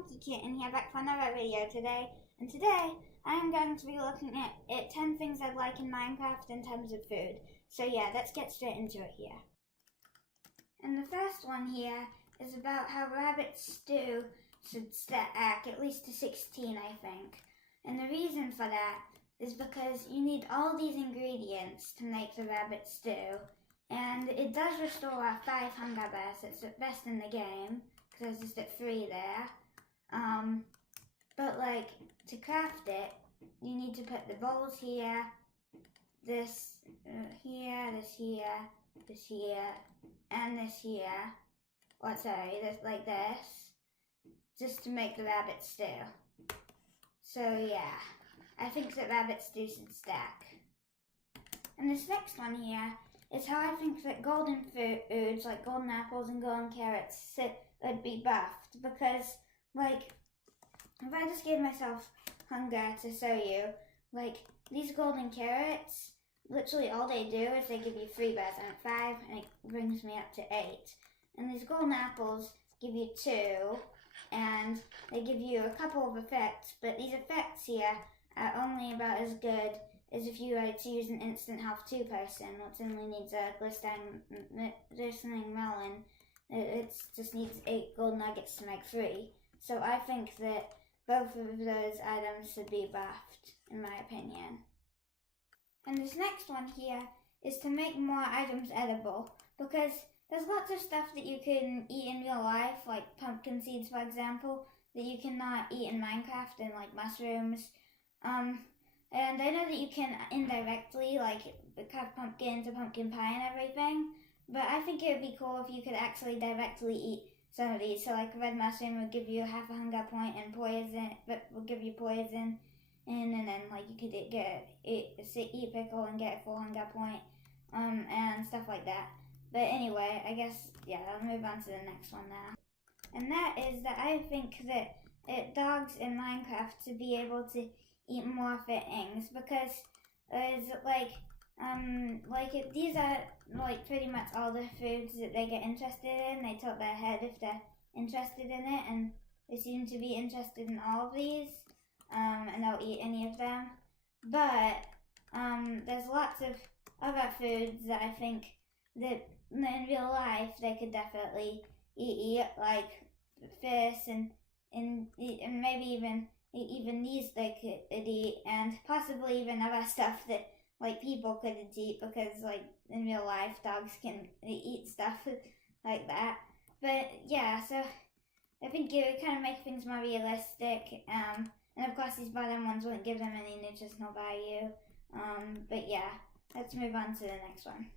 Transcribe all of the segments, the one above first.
Monkey Kitten here back for another video today, and today I'm going to be looking at 10 things I'd like in Minecraft in terms of food. So yeah, let's get straight into it here. And the first one here is about how rabbit stew should stack at least to 16, I think. And the reason for that is because you need all these ingredients to make the rabbit stew. And it does restore 5 hunger bars, it's the best in the game, because there's just at 3 there. But like, to craft it, you need to put the bowls here, this here, this here, this here, and this here. Or sorry, this like this, just to make the rabbit stew. So yeah, I think that rabbit stew should stack. And this next one here is how I think that golden foods like golden apples and golden carrots would be buffed, because like if I just gave myself hunger to show you, like these golden carrots, literally all they do is they give you 3 bars. I'm at 5 and it brings me up to 8. And these golden apples give you 2 and they give you a couple of effects, but these effects here are only about as good as if you were to use an instant health 2 person, which only needs a glistening melon. It just needs 8 gold nuggets to make 3. So I think that both of those items should be buffed, in my opinion. And this next one here is to make more items edible, because there's lots of stuff that you can eat in real life, like pumpkin seeds for example, that you cannot eat in Minecraft, and like mushrooms. And I know that you can indirectly, like, craft pumpkin into pumpkin pie and everything, but I think it would be cool if you could actually directly eat some of these. So like red mushroom would give you half a hunger point, and poison, but will give you poison, and then like you could eat pickle and get a full hunger point, and stuff like that. But anyway, I guess, yeah, I'll move on to the next one now. And that is that I think that dogs in Minecraft should be able to eat more things, because it's these are like pretty much all the foods that they get interested in. They tilt their head if they're interested in it, and they seem to be interested in all of these, and they'll eat any of them. But there's lots of other foods that I think that in real life they could definitely eat, like fish and maybe even these they could eat, and possibly even other stuff that like people couldn't eat, because like in real life dogs can eat stuff like that. But yeah, so I think it would kind of make things more realistic, and of course these bottom ones wouldn't give them any nutritional value. But yeah, let's move on to the next one.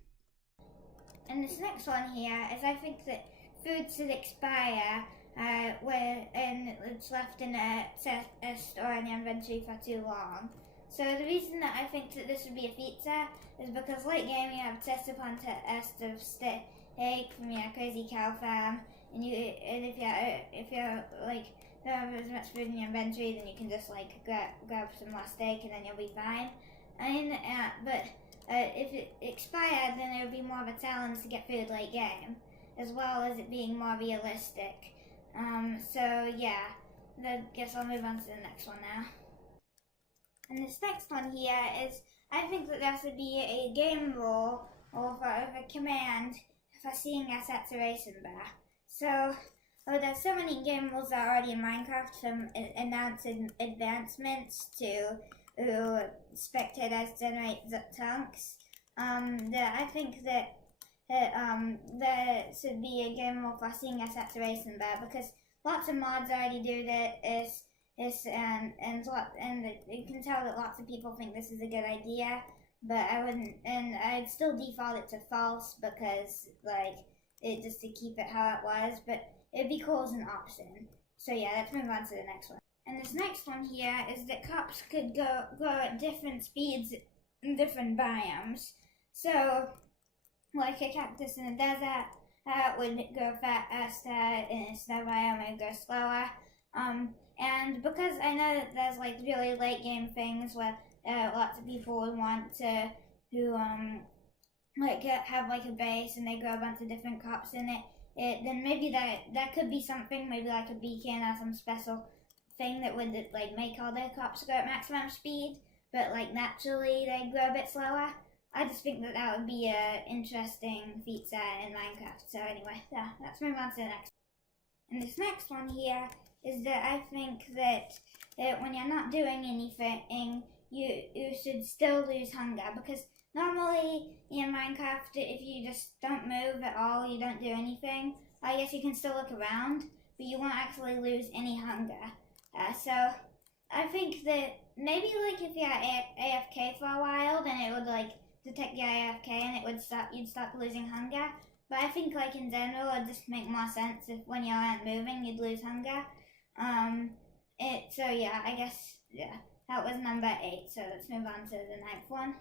And this next one here is I think that food should expire and it's left in a chest or an inventory for too long. So the reason that I think that this would be a feature is because late game you have chest upon chest of steak from your crazy cow farm, and if you're like don't have as much food in your inventory, then you can just like grab some more steak and then you'll be fine. But if it expired, then it would be more of a challenge to get food late game, as well as it being more realistic. So yeah, I guess I'll move on to the next one now. And this next one here is, I think that there should be a game rule or a command for seeing a saturation bar. So, there's so many game rules already in Minecraft, from announcing advancements to spectators generate chunks, that I think that there should be a game rule for seeing a saturation bar, because lots of mods already do this, and you can tell that lots of people think this is a good idea, but I wouldn't, and I'd still default it to false, because like it just to keep it how it was, but it'd be cool as an option. So yeah, let's move on to the next one. And this next one here is that crops could grow at different speeds in different biomes. So like a cactus in a desert would go faster, in a snow biome it would go slower. And because I know that there's like really late game things where lots of people would want to have like a base and they grow a bunch of different crops in it, then maybe that could be something, maybe like a beacon or some special thing that would like make all the crops grow at maximum speed, but like naturally they grow a bit slower. I just think that would be a interesting feature in Minecraft. So anyway, yeah, let's move on to the next. And this next one here is that I think that when you're not doing anything, you should still lose hunger, because normally in Minecraft, if you just don't move at all, you don't do anything, I guess you can still look around, but you won't actually lose any hunger. So I think that maybe like if you're AFK for a while, then it would like detect your AFK and you'd stop losing hunger. But I think like in general it would just make more sense if when you aren't moving you'd lose hunger. So yeah, I guess yeah, that was number 8. So let's move on to the 9th one.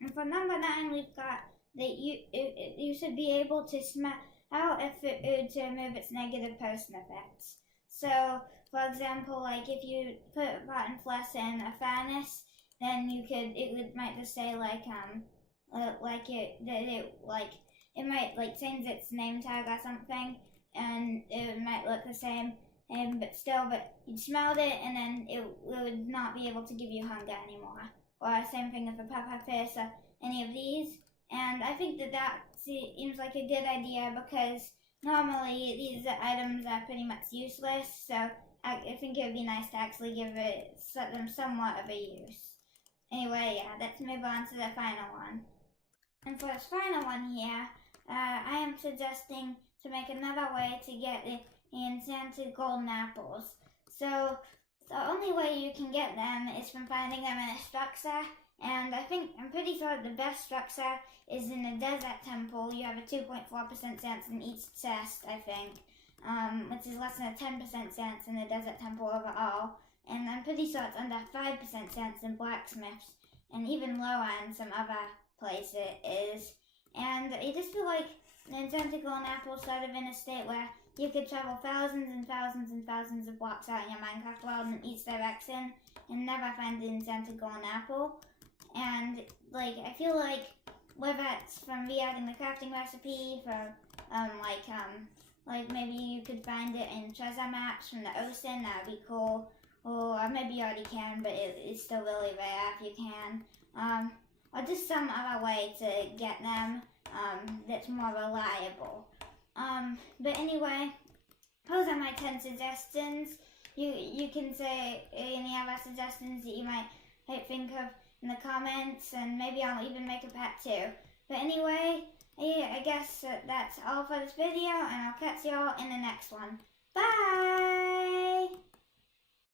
And for number 9 we've got that you should be able to smell out a food to remove its negative person effects. So for example, like if you put rotten flesh in a furnace, then it might just say it might like change its name tag or something, and it might look the same, but you'd smelled it and then it would not be able to give you hunger anymore. Or same thing with a pepper fish or any of these. And I think that seems like a good idea, because normally these items are pretty much useless, so I think it would be nice to actually give them somewhat of a use. Anyway, yeah, let's move on to the final one. And for this final one here, I am suggesting to make another way to get the enchanted golden apples. So the only way you can get them is from finding them in a structure, and I'm pretty sure the best structure is in a desert temple. You have a 2.4% chance in each chest, I think, which is less than a 10% chance in the desert temple overall. And I'm pretty sure it's under 5% chance in blacksmiths, and even lower in some other places it is. And I just feel like the enchanted golden apple is sort of in a state where you could travel thousands and thousands and thousands of blocks out in your Minecraft world in each direction and never find the enchanted golden apple. And like I feel like whether it's from re-adding the crafting recipe, from like maybe you could find it in treasure maps from the ocean, that would be cool. Or maybe you already can, but it's still really rare if you can. Or just some other way to get them that's more reliable. But anyway, those are my 10 suggestions. You can say any other suggestions that you might think of in the comments, and maybe I'll even make a part 2. But anyway, I guess that's all for this video, and I'll catch you all in the next one. Bye!